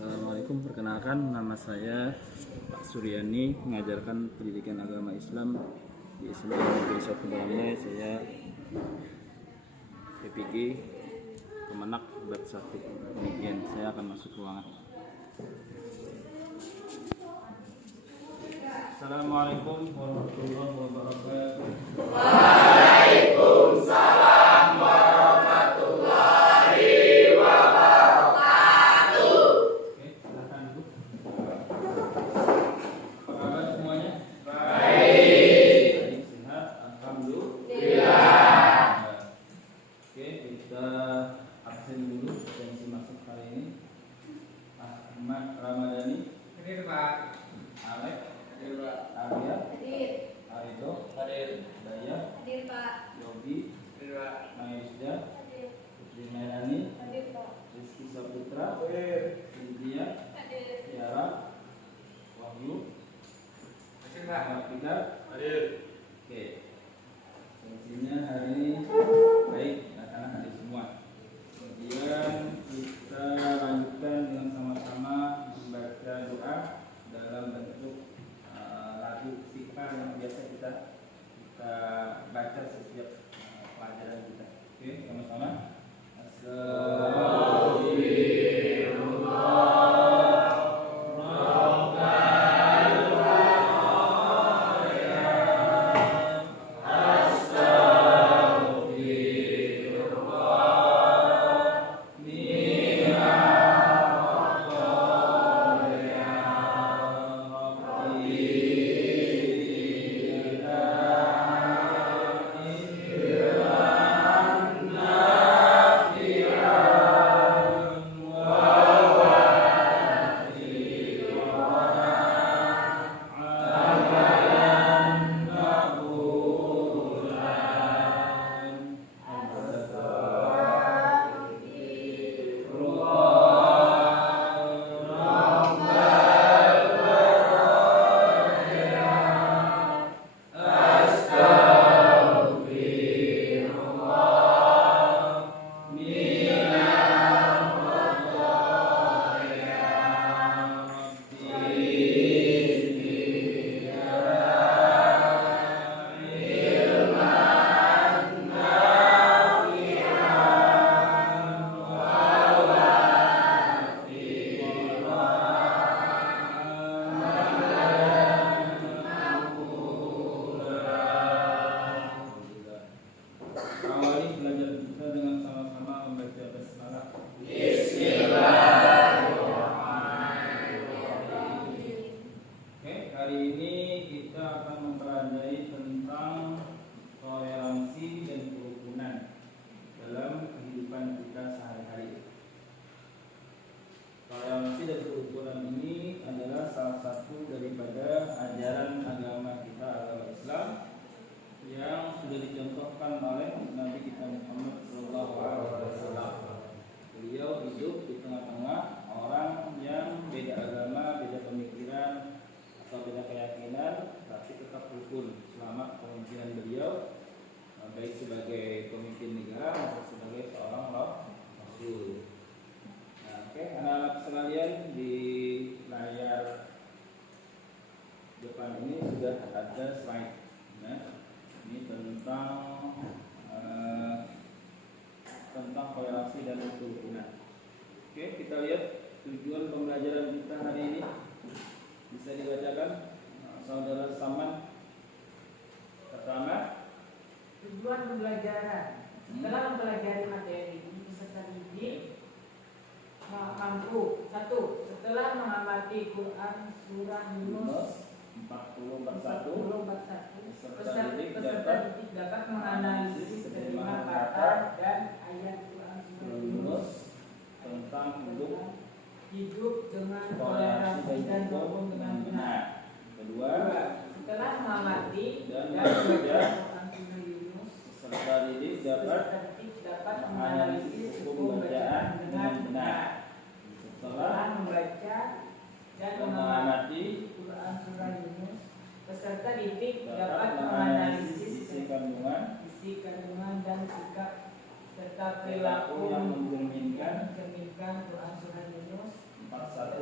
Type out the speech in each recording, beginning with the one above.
Assalamualaikum, perkenalkan nama saya Pak Suryani, mengajarkan pendidikan agama Islam di SMA Negeri 1 Balongan. Saya PPG Kemenak Bat 1. Demikian, saya akan masuk ruangan. Assalamualaikum warahmatullahi wabarakatuh. Waalaikumsalam warahmatullahi wabarakatuh. Oke, silakan Bu. Apa kabar semuanya? Baik. Baik, sehat, Alhamdulillah. Oke, kita absen dulu potensi masuk hari ini. Ahmad Ramadhani, Hadir Pak. Alek, Hadir Pak. Arya, Hadir. Arido, Hadir. Daya, Hadir Pak. Yogi, Hadir Pak. Maisda, Hadir. Putri Melani, Hadir Pak. Rizky Saputra, Hadir. Cynthia, Hadir. Tiara, Wahyu, Hadir Pak. Ahmad Fikar. Hadir. Oke, sesinya hari ini baik karena hadir semua. Kemudian kita lanjutkan dengan sama-sama membaca doa dalam bentuk lagu istighfar yang biasa kita baca setiap pelajaran kita. Oke, sama-sama. Awali belajar kita dengan sama-sama membaca basmalah. Oke, hari ini kita akan mempelajari tentang toleransi dan kerukunan dalam kehidupan kita sehari-hari. Toleransi dan kerukunan ini adalah salah satu daripada ajaran agama kita, agama Islam, yang sudah dicontohkan oleh Nabi kita Muhammad SAW. Beliau hidup di tengah-tengah orang yang beda agama, beda pemikiran atau beda keyakinan, tapi tetap rukun selama kepemimpinan beliau, baik sebagai pemimpin negara maupun sebagai seorang rasul. Nah, oke, anak-anak sekalian, di layar depan ini sudah ada slide. Nah, ini tentang toleransi dan kerukunan. Oke, kita lihat tujuan pembelajaran kita hari ini. Bisa dibacakan, Saudara Saman. Pertama, Tujuan pembelajaran. Setelah mempelajari materi ini, peserta didik mampu 1. Setelah mengamati Quran surah Yunus 40:41, peserta didik dapat menganalisis kelima kata dan ayat Quran surah Yunus tentang hidup dengan toleransi dan hukum dengan benar. Kedua, Setelah mengamati dan dan membaca membaca Quran surah Yunus, peserta didik dapat peserta didik dapat menganalisis hukum bacaan dengan benar. setelah Setelah membaca dan mengamati Quran surah Yunus, peserta didik dapat dapat menganalisis isi kandungan isi kandungan dan sikap serta perilaku perilaku yang mencerminkan Quran surah Yunus 41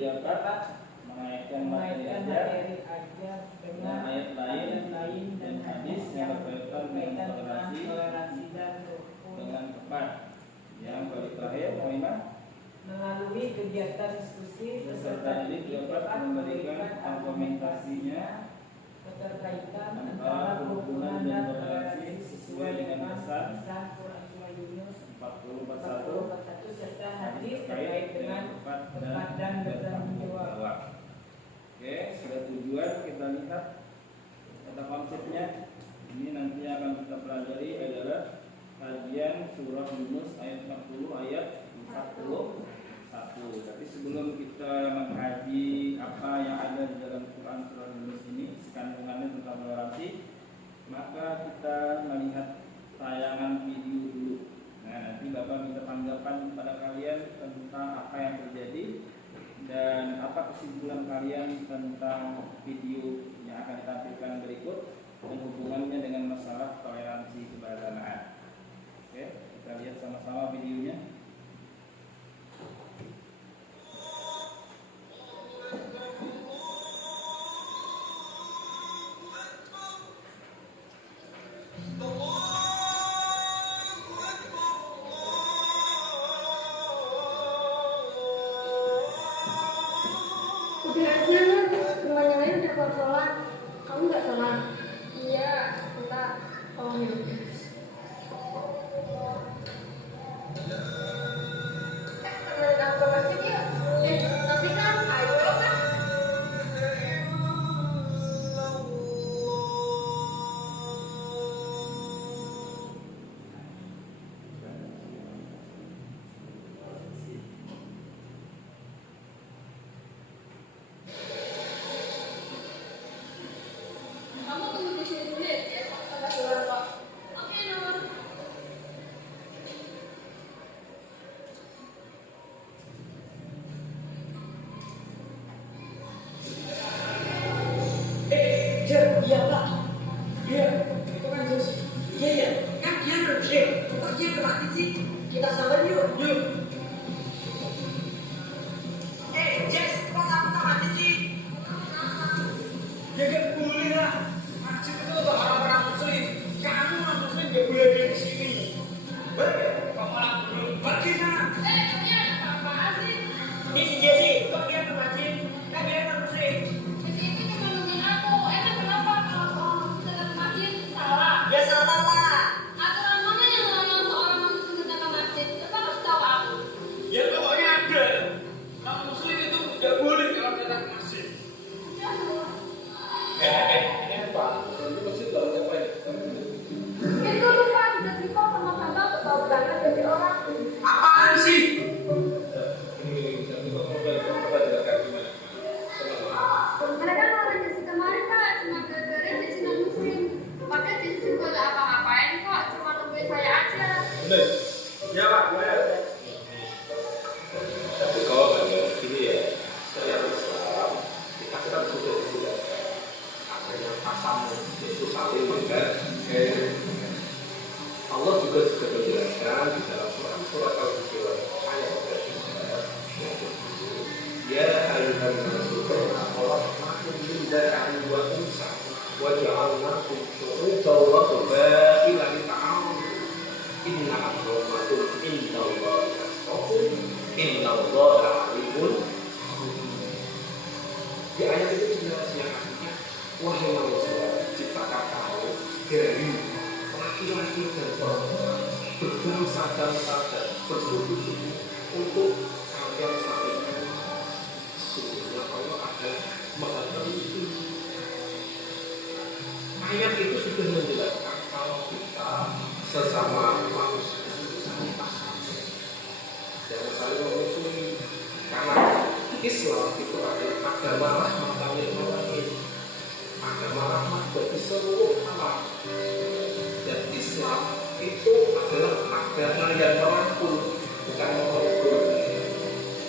dapat mengaitkan materi ajar dengan ayat lain dan hadis yang berkaitan dengan toleransi dan rukun dengan tepat. Yang paling terakhir, poinnya melalui kegiatan diskusi peserta didik dapat memberikan argumentasinya keterkaitan antara hubungan dan toleransi sesuai dengan pesan Quran Surah Yunus 40:41 serta hadis terkait dengan tepat dan bertanggung jawab. Oke, sudah tujuan kita lihat kata konsepnya. Ini nanti akan kita pelajari adalah kajian surah Yunus ayat 40 ayat 41. Tapi sebelum kita mengkaji apa yang ada di dalam Quran surah Yunus ini, kandungannya tentang toleransi, maka kita melihat tayangan video dulu. Nah, nanti Bapak minta tanggapan kepada kalian tentang apa yang terjadi dan apa kesimpulan kalian tentang video yang akan ditampilkan berikut dan hubungannya dengan masalah toleransi keberagamaan. Oke, kita lihat sama-sama videonya. Biasanya kan temannya lain udah sholat, kamu nggak sholat? Iya, enggak. Oh ya. Teman aku masih dia. Tapi kan ayo kan. Kamu tunggu di sini dulu ya, sama Nur kok. Oke Nur. Iya Pak. Iya, itu kan Jus. Iya, kan dia nerjek. Kok dia kemana sih? Kita sambar yuk. Yuk. Jess, kok kamu kemana sih? Ya gak boleh lah. Masjid itu untuk orang-orang muslim. Kamu orang muslim gak boleh ada di sini. Kamu orang muslim. Pergi sana. Ini ada apa sih? Ini si Jessie, kok dia ke masjid? Kan dia orang muslim. Jadi itu cuma nungguin aku. Emang kenapa kalau dekat masjid salah? Ya salah lah. Aturan mana yang melarang seorang masuk ke masjid? Tetap harus tahu aku. Ya pokoknya ada. Orang muslim itu gak boleh kalau datang ke masjid. Ini apa? Itu masjid tahu ngapain? Itu lupa udah dipok sama bapak tahu banget jadi orang. Apaan sih? Mereka kalau jadi kemarin Kak, cuma gara-gara jadi non muslim. Padahal jadi juga gak apa-ngapain kok, cuma nungguin saya aja. Ya Pak, boleh. Tapi kalau bagi ini ya, saya Islam, kita kan sudah tidak adanya pasangan itu saling menghargai. Allah juga sudah menjelaskan di dalam surat Al-Baqarah ayat 11. Ya ayyuhan nasu inna khalaqnakum min dzakarin wa unsa wa ja'alnakum syu'uban wa qabaila lita'arafu. Inna akramakum indallahi atqakum. Innallaha alimun. Di ayat itu jelas yang artinya, wahai manusia, ciptakan kamu dari laki-laki dan perempuan, berbangsa dan bersuku-suku untuk kalian saling kenal. Sesungguhnya Allah ada Maha Pelindung. Ayat itu sudah menjelaskan kalau kita sesama manusia itu saling pasangan, jangan saling memusuhi, karena Islam itu adalah agama rahmat bagi orang, agama rahmat bagi seluruh alam, dan Islam itu adalah agama yang merangkul, bukan memukul.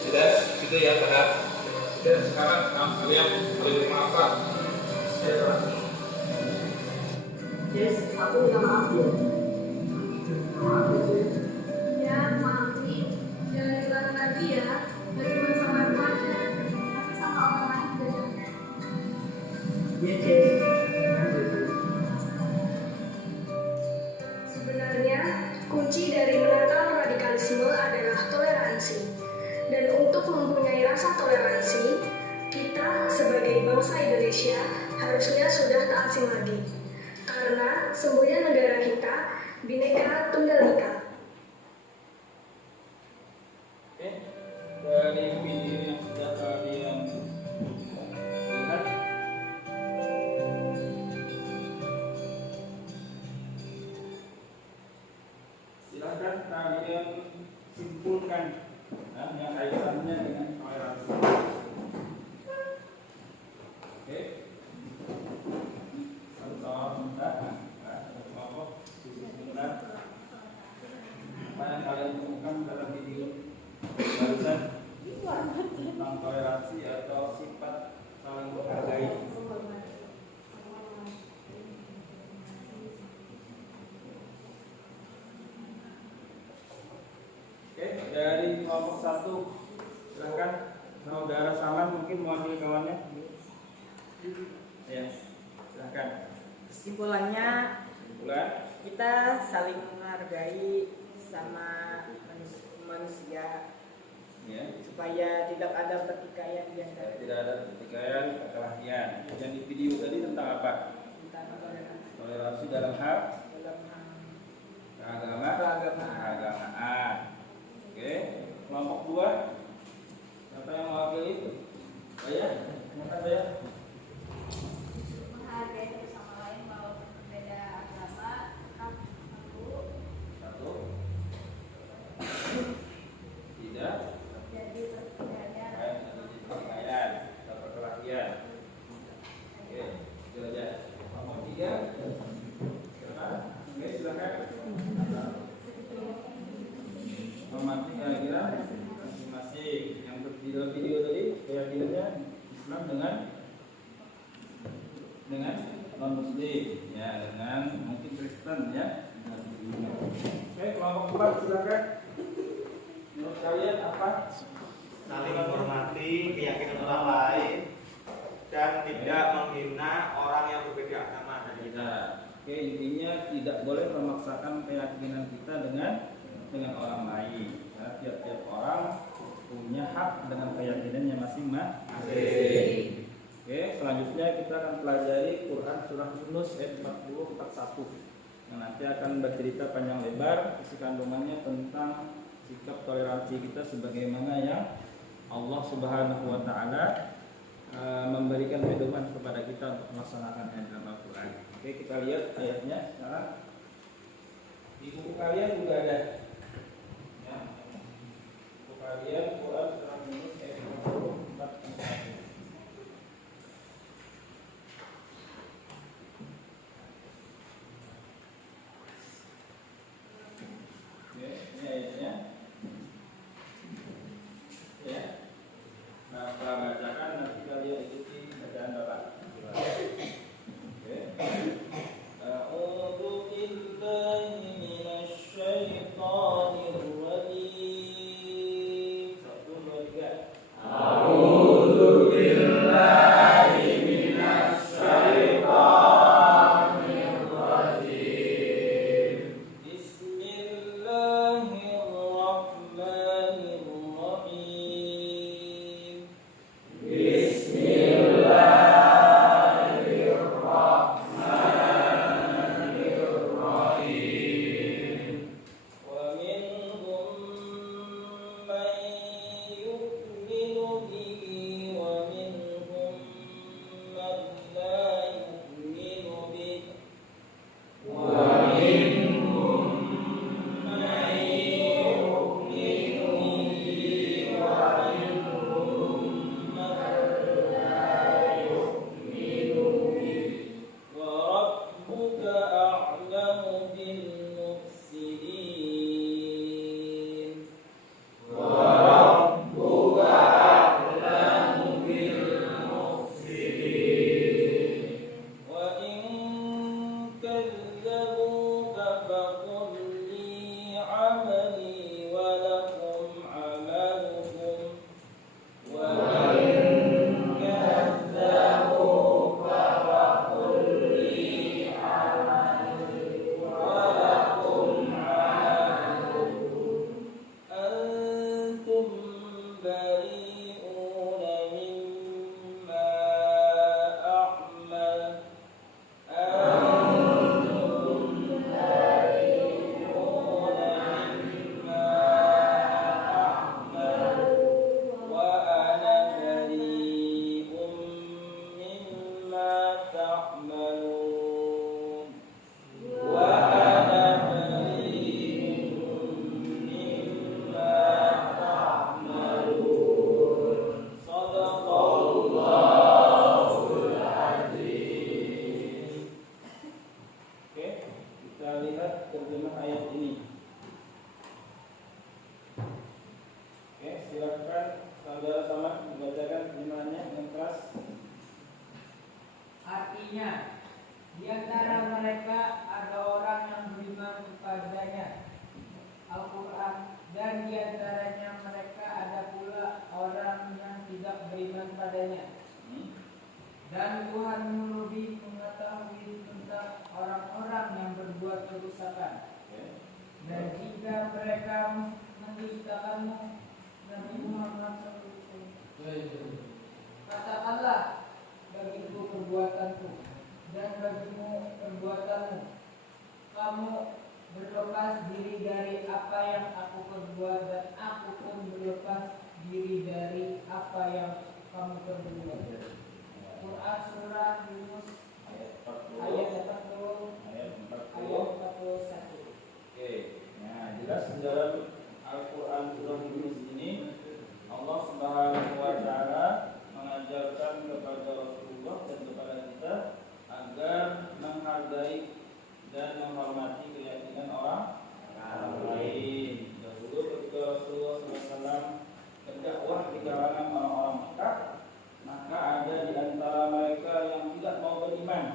Jelas gitu ya Pak. Dan sekarang kalian boleh memaafkan. Yes, aku minta maaf ya. Maaf ya. Ya, maaf nih. Jangan diulang lagi ya. Gak cuma sama aku aja. Sebenarnya, kunci dari menangkal radikalisme adalah toleransi. Dan untuk mempunyai rasa toleransi, kita sebagai bangsa Indonesia harusnya sudah tak asing lagi. Karena semboyan negara kita, Bhinneka Tunggal Ika. Oke, dari video yang sudah kalian lihat, silahkan kalian simpulkan yang kaitannya dengan toleransi. Oke, sama-sama sebentar. Kelompok sebentar. Apa yang kalian temukan dalam video barusan tentang toleransi atau sifat saling menghargai? Oke, dari kelompok 1 silahkan saudara Saman mungkin mewakili kawannya. Ya, silahkan. Kesimpulannya, Kesimpulan. kita saling menghargai sama manusia Ya. supaya tidak ada pertikaian di antara Tidak ada pertikaian, perkelahian. Yang di video tadi tentang apa? kita Toleransi dalam hal dalam keagamaan. Oke, kelompok 2. Siapa yang mewakili itu? Saya, silakan saya. Menghargai satu sama lain walaupun berbeda agama, tetap Satu. Tidak. jadi pertikaian. Baik, ada pertikaian atau perkelahian. Oke, itu aja. Kelompok 3. Silakan. Oke, silakan. Hormati kira-kira masing-masing yang video tadi keyakinannya Islam dengan non muslim ya, dengan mungkin Kristen ya. Oke, kelompok 4 silakan. Menurut kalian apa? Saling menghormati keyakinan orang lain dan tidak menghina orang yang berbeda agama dari kita. Oke, intinya tidak boleh memaksakan keyakinan kita dengan orang lain. Karena tiap-tiap orang punya hak dengan keyakinannya masing-masing. Oke, selanjutnya kita akan pelajari Quran surah Yunus ayat 40-41 yang nanti akan bercerita panjang lebar isi kandungannya tentang sikap toleransi kita sebagaimana yang Allah Subhanahu wa taala memberikan pedoman kepada kita untuk melaksanakan ayat dalam Al-Quran. Oke, kita lihat ayatnya sekarang. Di buku kalian juga ada. Ya. Buku kalian Quran surah Yunus ayat 40-41. Oke, ini ayatnya. Ya. Bapak bacakan, nanti kalian ikuti bacaan Bapak. Oke. A'udzu billahi minasy syaithanir rajim. 1, 2, 3. ta'malun wa ana bari'un mimma ta'malun. Shadaqallahul azim. Oke, kita lihat terjemah ayat ini. Oke, silakan saudara sama membacakan terjemahannya dengan keras. Artinya, di antara mereka ada orang yang beriman kepadanya, Al-Quran, dan di antaranya mereka ada pula orang yang tidak beriman padanya. Dan Tuhanmu lebih mengetahui tentang orang-orang yang berbuat kerusakan. Dan jika mereka mendustakanmu, Nabi Muhammad SAW, katakanlah, bagiku perbuatanku dan bagimu perbuatanmu. Kamu berlepas diri dari apa yang aku perbuat dan aku pun berlepas diri dari apa yang kamu perbuat. Quran surah Yunus ayat 40 ayat 41. Oke, nah jelas dalam Al-Quran surah Yunus ini Allah Subhanahu wa Ta'ala mengajarkan kepada Rasulullah dan kepada kita agar menghargai dan menghormati keyakinan orang lain. Dahulu ketika Rasulullah SAW berdakwah di kalangan orang-orang Mekah, maka ada di antara mereka yang tidak mau beriman.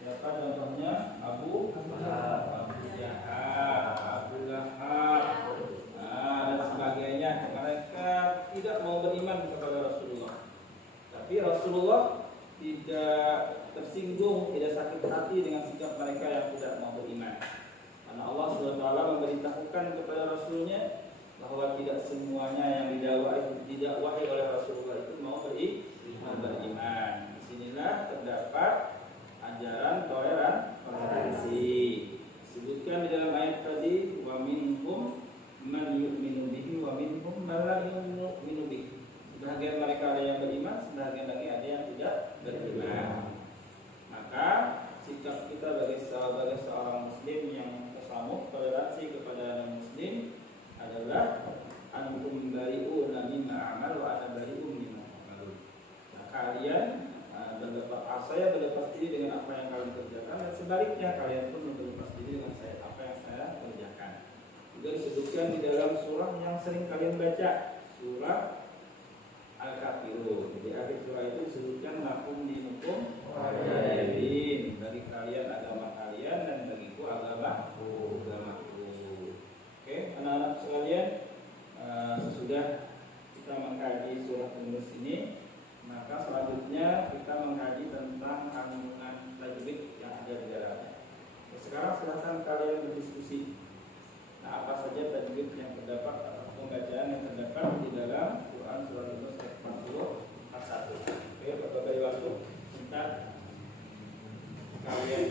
Siapa contohnya? Abu Jahal, Abu Lahab, dan sebagainya. Mereka tidak mau beriman kepada Rasulullah. Tapi Rasulullah tidak tersinggung, tidak sakit hati dengan sikap mereka yang tidak mau beriman. Karena Allah SWT memberitahukan kepada Rasulnya bahwa tidak semuanya yang didakwahi oleh Rasulullah itu mau beriman. Disinilah terdapat ajaran toleransi. Disebutkan di dalam ayat tadi, wa minhum man yu'minu bihi wa minhum man la yu'minu bihi. Sebagian mereka ada yang beriman, sebagian lagi ada yang tidak beriman. Maka sikap kita sebagai seorang muslim yang tasamuh, toleransi kepada non-muslim adalah antum bari'una mimma amal wa ana bari'un mimma amal. Nah, kalian saya berlepas diri dengan apa yang kalian kerjakan, dan sebaliknya kalian pun berlepas diri dengan apa yang saya kerjakan. Juga disebutkan di dalam surah yang sering kalian baca, surah Al-Kafirun. Di akhir surah itu disebutkan lakum dinukum waliyadin, bagi kalian agama kalian dan bagiku agamaku. Oke, anak-anak sekalian, sesudah kita mengkaji surah Yunus ini, maka selanjutnya kita mengkaji tentang kandungan tajwid yang ada di dalamnya. Sekarang silakan kalian berdiskusi. Nah, apa saja tajwid yang terdapat atau pembacaan yang terdapat di dalam Quran surah Yunus ayat 40 Oke, beberapa waktu kita kalian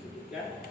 sebutkan.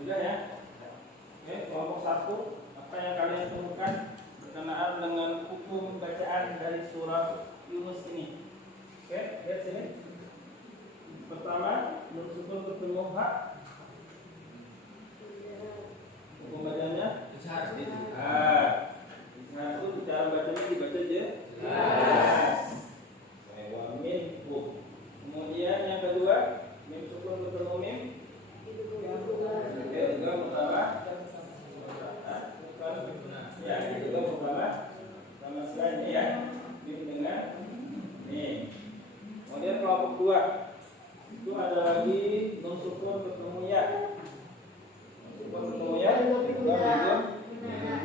Sudah ya. Oke, kelompok 1, apa yang kalian temukan berkenaan dengan hukum bacaan dari surah Yunus ini? Oke, lihat sini. Pertama, nun sukun bertemu ha. Hukum bacaannya Ishar. Nah, itu cara bacanya dibaca jelas. Wa minhum. Kemudian yang kedua, mim sukun bertemu mim. Oke, juga pertama. Ya, juga pertama. Sama sekali ya. Mim dengan mim. Kemudian kelompok 2 itu ada sukun ketemu ya. Sukun ketemu ya.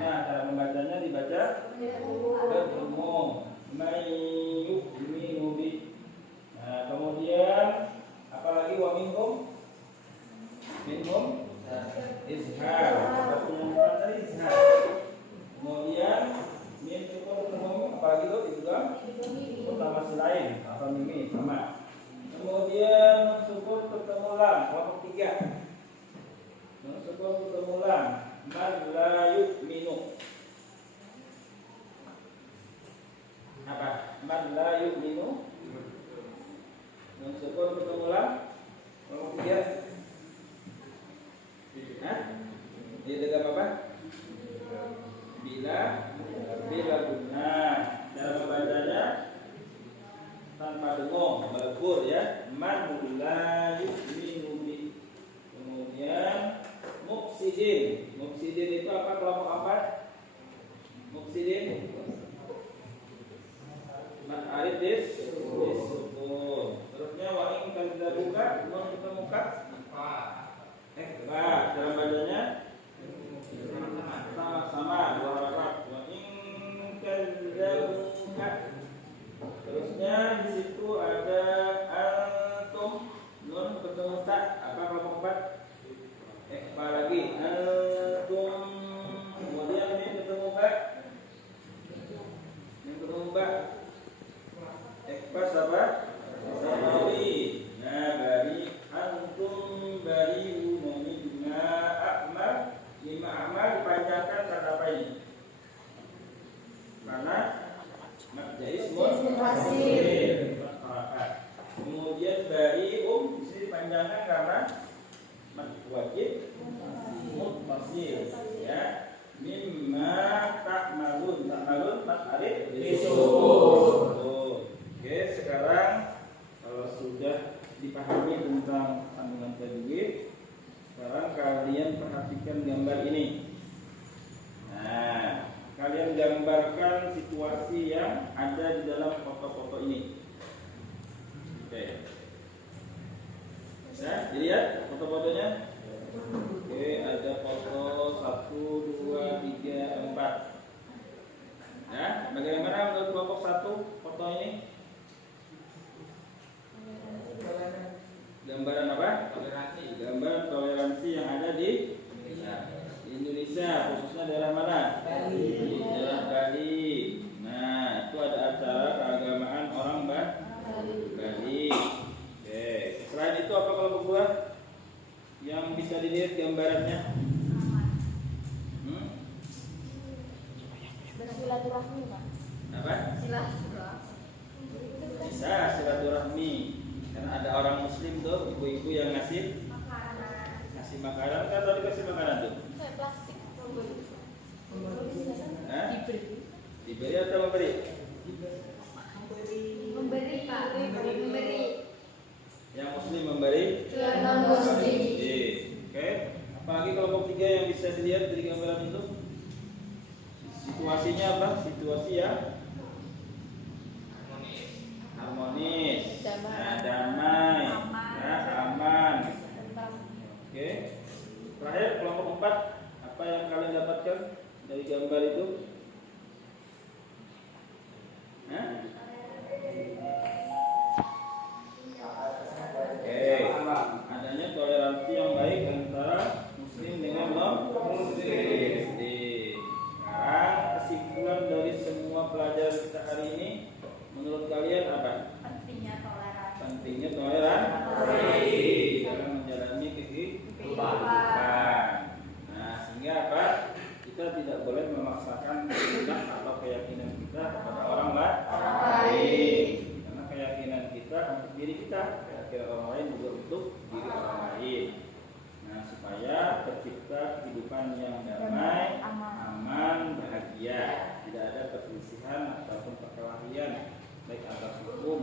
Nah, cara membacanya dibaca ketemu mayyuminu bi. Nah, kemudian apalagi wa minhum izhar. Pertemuan tadi izhar. Kemudian min sukun ketemu apalagi itu juga utama selain apa mimi sama. Kemudian sukun ketemu lam kelompok 3. Sukun ketemu lam man la yu'minu. Apa? Man la yu'minu. Sukun ketemu lam kelompok 3. Dia dengan apa? Bila guna. Cara membacanya tanpa dengung, melebur ya. Man la yu'minu bi. Kemudian mufsidin. Mufsidin itu apa? Kelompok apa? Mufsidin. Ma'arif sukun. Terusnya wa in kadzabuka, mun ketemu kaf. Cara bacanya sama dua harakat. Wa in kadzabuka. Terusnya di situ ada antum, nun ketemu tak, apa kelompok 4? Apa lagi? Antum. Kemudian ini ketemu ba. Ini ketemu ba. Pas apa? Samawi. Nah, bari antum bari mimma a'mal. Lima amal dipanjangkan karena apa ini? Karena Jais kemudian bari bisa dipanjangkan karena wajib mutmasil ya. Mimma ta'malun ma'arif disukun. Oke, sekarang kalau sudah dipahami tentang kandungan tajwid, sekarang kalian perhatikan gambar ini. Nah, kalian gambarkan situasi yang ada di dalam foto-foto ini. Oke. Bisa dilihat foto-fotonya? Oke, ada foto 1, 2, 3, 4. Nah, bagaimana menurut kelompok 1 foto ini? Gambaran apa? Toleransi. Gambar toleransi yang ada di Indonesia, khususnya daerah mana? Bali. Daerah Bali. Nah, itu ada acara keagamaan orang Bali. Oke. Selain itu apa kelompok 2 yang bisa dilihat gambarannya? Silaturahmi, Pak. Apa? Bisa silaturahmi. Karena ada orang muslim tuh, ibu-ibu yang ngasih makanan, kan tadi kasih makanan tuh. Plastik. Diberi atau memberi? Memberi, Pak. Memberi. Yang muslim memberi? Yang non muslim. Oke. Apalagi kelompok 3 yang bisa dilihat dari gambaran itu? Situasinya apa? Situasi yang harmonis. Nah, damai. Nah, aman. Oke. Terakhir kelompok 4, apa yang kalian dapatkan dari gambar itu? Oke. Adanya toleransi yang baik antara muslim dengan non-muslim. Sekarang kesimpulan dari semua pelajaran kita hari ini, menurut kalian apa? Pentingnya toleransi dalam menjalani kehidupan. Nah, sehingga apa? Kita tidak boleh memaksakan kehendak atau keyakinan kita kepada orang lain. Karena keyakinan kita untuk diri kita, keyakinan orang lain juga untuk diri orang lain. Nah, supaya tercipta kehidupan yang damai, aman, bahagia, tidak ada perselisihan ataupun perkelahian baik antar suku